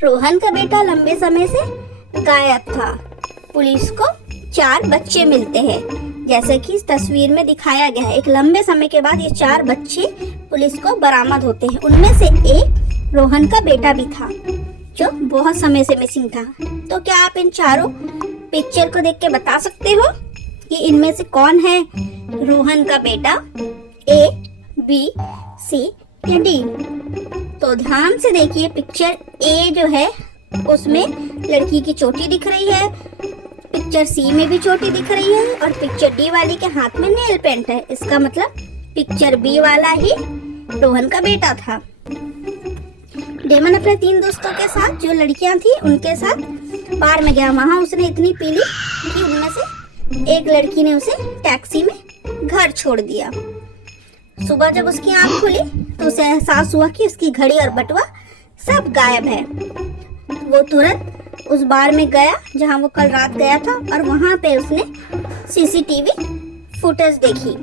रोहन का बेटा लंबे समय से गायब था। पुलिस को 4 बच्चे मिलते हैं, जैसे कि इस तस्वीर में दिखाया गया है। एक लंबे समय के बाद ये 4 बच्चे पुलिस को बरामद होते हैं। उनमें से एक रोहन का बेटा भी था, जो बहुत समय से मिसिंग था। तो क्या आप इन चारों पिक्चर को देख के बता सकते हो कि इनमें से कौन है रोहन का बेटा? A, B, C या D? तो ध्यान से देखिए, पिक्चर A जो है उसमें लड़की की चोटी दिख रही है, पिक्चर C में भी चोटी दिख रही है और पिक्चर D वाली के हाथ में नेल पेंट है। इसका मतलब पिक्चर B वाला ही रोहन का बेटा था। डेमन अपने 3 दोस्तों के साथ, जो लड़कियां थी उनके साथ बार में गया। वहां उसने इतनी पी ली कि उनमें से एक लड़की ने उसे टैक्सी में घर छोड़ दिया। सुबह जब उसकी आंख खुली तो उसे एहसास हुआ कि उसकी घड़ी और बटुआ सब गायब है। वो तुरंत उस बार में गया जहां वो कल रात गया था और वहां पे उसने सीसीटीवी फुटेज देखी।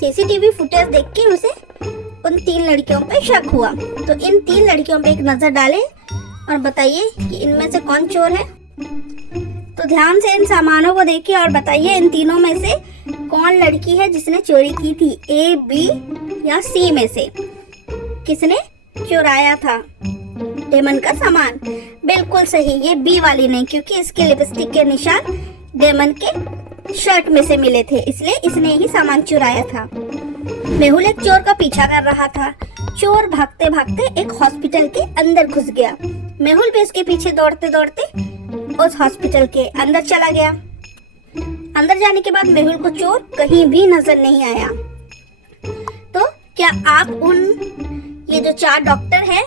सीसीटीवी फुटेज देख के उसे उन 3 लड़कियों पे शक हुआ। तो इन 3 लड़कियों पे एक नजर डाले और बताइए कि इनमें से कौन चोर है। तो ध्यान से इन सामानों को देखिए और बताइए इन तीनों में से कौन लड़की है जिसने चोरी की थी। A, B या C में से किसने चुराया था डेमन का सामान? बिल्कुल सही, ये B वाली नहीं, क्योंकि इसके लिपस्टिक के निशान डेमन के शर्ट में से मिले थे, इसलिए इसने ही सामान चुराया था। मेहुल एक चोर का पीछा कर रहा था। चोर भागते भागते एक हॉस्पिटल के अंदर घुस गया। मेहुल भी उसके पीछे दौड़ते दौड़ते उस हॉस्पिटल के अंदर चला गया। अंदर जाने के बाद मेहुल को चोर कहीं भी नजर नहीं आया। तो क्या आप ये जो 4 डॉक्टर हैं,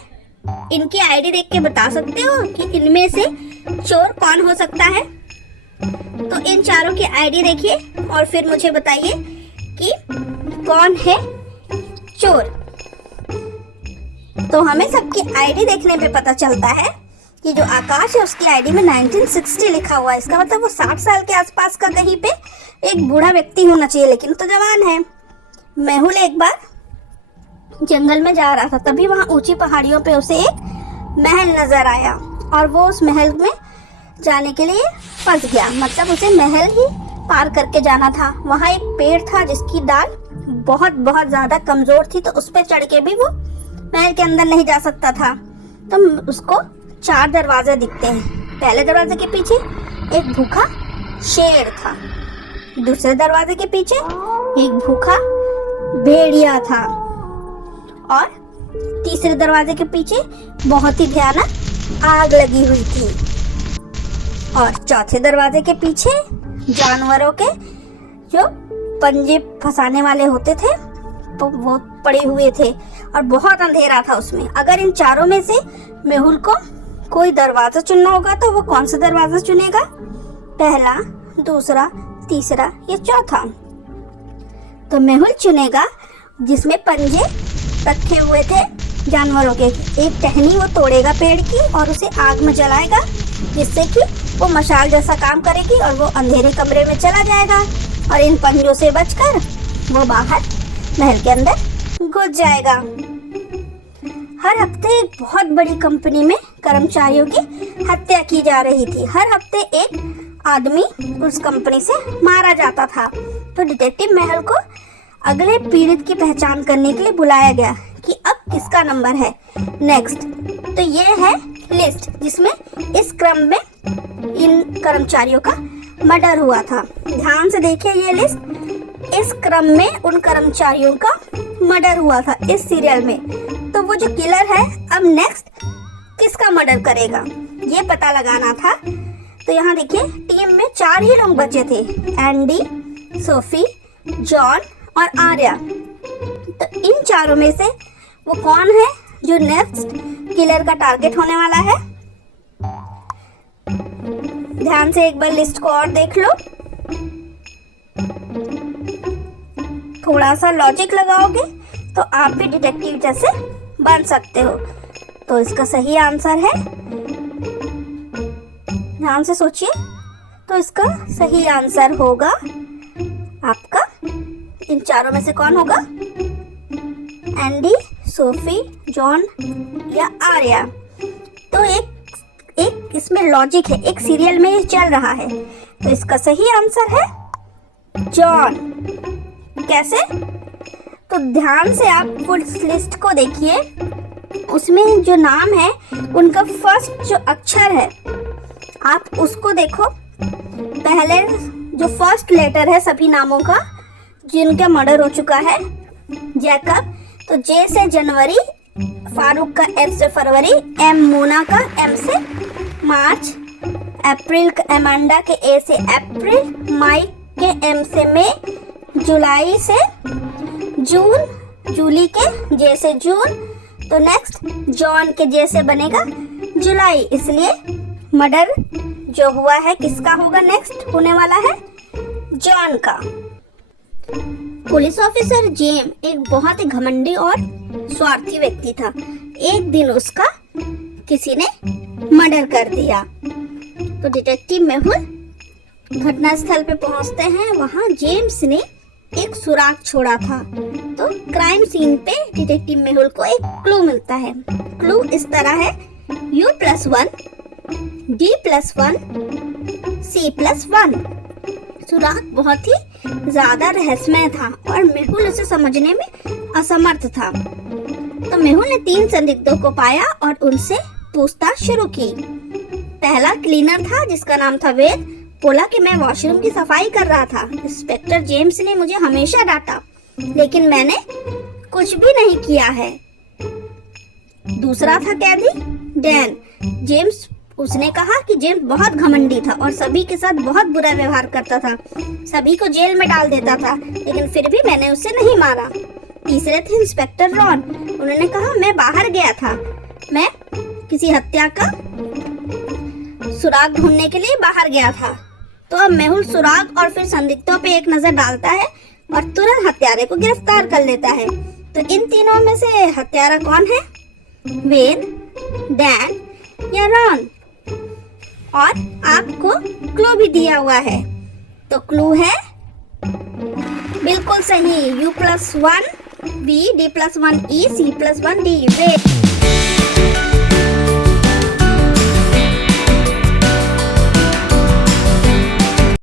इनकी आईडी देख के बता सकते हो कि इनमें से चोर कौन हो सकता है? तो इन चारों की आईडी देखिए और फिर मुझे बताइए कि कौन है चोर। तो हमें सबकी आईडी देखने पे पता चलता है कि जो आकाश है उसकी आईडी में 1960 लिखा हुआ है। इसका मतलब वो 60 साल के आसपास का कहीं पे एक बूढ़ा व्यक्ति होना चाहिए, लेकिन तो जवान है। मेहुल एक बार जंगल में जा रहा था, तभी वहां ऊंची पहाड़ियों पे उसे एक महल नजर आया और वो उस महल में जाने के लिए फंस गया। मतलब उसे महल ही पार करके जाना था। वहां एक पेड़ था जिसकी डाल बहुत बहुत ज्यादा कमजोर थी, तो उस पर चढ़ के भी वो महल के अंदर नहीं जा सकता था। तो उसको 4 दरवाजे दिखते हैं। पहले दरवाजे के पीछे एक भूखा शेर था, दूसरे दरवाजे के पीछे एक भूखा भेड़िया था और तीसरे दरवाजे के पीछे बहुत ही भयानक आग लगी हुई थी और चौथे दरवाजे के पीछे जानवरों के जो पंजे फंसाने वाले होते थे तो वो पड़े हुए थे और बहुत अंधेरा था उसमें। अगर इन चारों में से मेहुल को कोई दरवाजा चुनना होगा तो वो कौन सा दरवाजा चुनेगा? पहला, दूसरा, तीसरा या चौथा? तो मेहुल चुनेगा जिसमें पंजे रखे हुए थे जानवरों के। एक टहनी वो तोड़ेगा पेड़ की और उसे आग में जलाएगा, जिससे कि वो मशाल जैसा काम करेगी और वो अंधेरे कमरे में चला जाएगा और इन पंजों से बचकर वो बाहर महल के अंदर घुस जाएगा। हर हफ्ते एक बहुत बड़ी कंपनी में कर्मचारियों की हत्या की जा रही थी। हर हफ्ते एक आदमी उस कंपनी से मारा जाता था। तो डिटेक्टिव मेहुल को अगले पीड़ित की पहचान करने के लिए बुलाया गया कि अब किसका नंबर है नेक्स्ट। तो ये है लिस्ट जिसमें इस क्रम में इन कर्मचारियों का मर्डर हुआ था। ध्यान से देखिए ये लिस्ट, इस क्रम में उन कर्मचारियों का मर्डर हुआ था इस सीरियल में। तो वो जो किलर है अब नेक्स्ट किसका मर्डर करेगा ये पता लगाना था। तो यहाँ देखिए टीम में 4 ही लोग बचे थे, एंडी, सोफी, जॉन और आर्या। तो इन चारों में से वो कौन है जो नेक्स्ट किलर का टारगेट होने वाला है? ध्यान से एक बार लिस्ट को और देख लो, थोड़ा सा लॉजिक लगाओगे तो आप भी डिटेक्टिव जैसे बन सकते हो। तो इसका सही आंसर है, ध्यान से सोचिए, तो इसका सही आंसर होगा आपका, इन चारों में से कौन होगा? एंडी, सोफी, जॉन या आर्या। तो एक इसमें लॉजिक है, एक सीरियल में ये चल रहा है। तो इसका सही आंसर है जॉन। कैसे? तो ध्यान से आप फुल लिस्ट को देखिए, उसमें जो नाम है उनका फर्स्ट जो अक्षर है आप उसको देखो। पहले जो फर्स्ट लेटर है सभी नामों का जिनका मर्डर हो चुका है, जैकब, तो जे से जनवरी, फारूक का एफ से फरवरी, एम मोना का एम से मार्च, अप्रैल का अमांडा के ए से अप्रैल, माइक के एम से मई, जुलाई से जून, जूली के जे से जून, तो नेक्स्ट जॉन के जे से बनेगा जुलाई, इसलिए मर्डर जो हुआ है किसका होगा? नेक्स्ट होने वाला है जॉन का। पुलिस ऑफिसर जेम एक बहुत ही घमंडी और स्वार्थी व्यक्ति था। एक दिन उसका किसी ने मर्डर कर दिया। तो डिटेक्टिव मेहुल घटनास्थल पे पहुंचते हैं। वहां जेम्स ने एक सुराग छोड़ा था। तो क्राइम सीन पे डिटेक्टिव मेहुल को एक क्लू मिलता है। क्लू इस तरह है U+1, D+1, C+1। सुराग बहुत ही ज्यादा रहस्यमय था और मेहुल उसे समझने में असमर्थ था। तो मेहुल ने 3 संदिग्धों को पाया और उनसे पूछताछ शुरू की। पहला क्लीनर था जिसका नाम था वेद। बोला कि मैं वॉशरूम की सफाई कर रहा था। इंस्पेक्टर जेम्स ने मुझे हमेशा डांटा, लेकिन मैंने कुछ भी नहीं किया है। दूसरा था कैदी डैन। जेम्स, उसने कहा कि जेम्स बहुत घमंडी था और सभी के साथ बहुत बुरा व्यवहार करता था, सभी को जेल में डाल देता था, लेकिन फिर भी मैंने उसे नहीं मारा। तीसरे थे इंस्पेक्टर रॉन। उन्होंने कहा मैं बाहर गया था, मैं किसी हत्या का सुराग ढूंढने के लिए बाहर गया था। तो अब मेहुल सुराग और फिर संदिग्धों पे एक नजर डालता है और तुरंत हत्यारे को गिरफ्तार कर लेता है। तो इन तीनों में से हत्यारा कौन है? वेद, डैन या रॉन? और आपको क्लू भी दिया हुआ है। तो क्लू है बिल्कुल सही, U+1 B, D+1 E, C+1 D। वेद।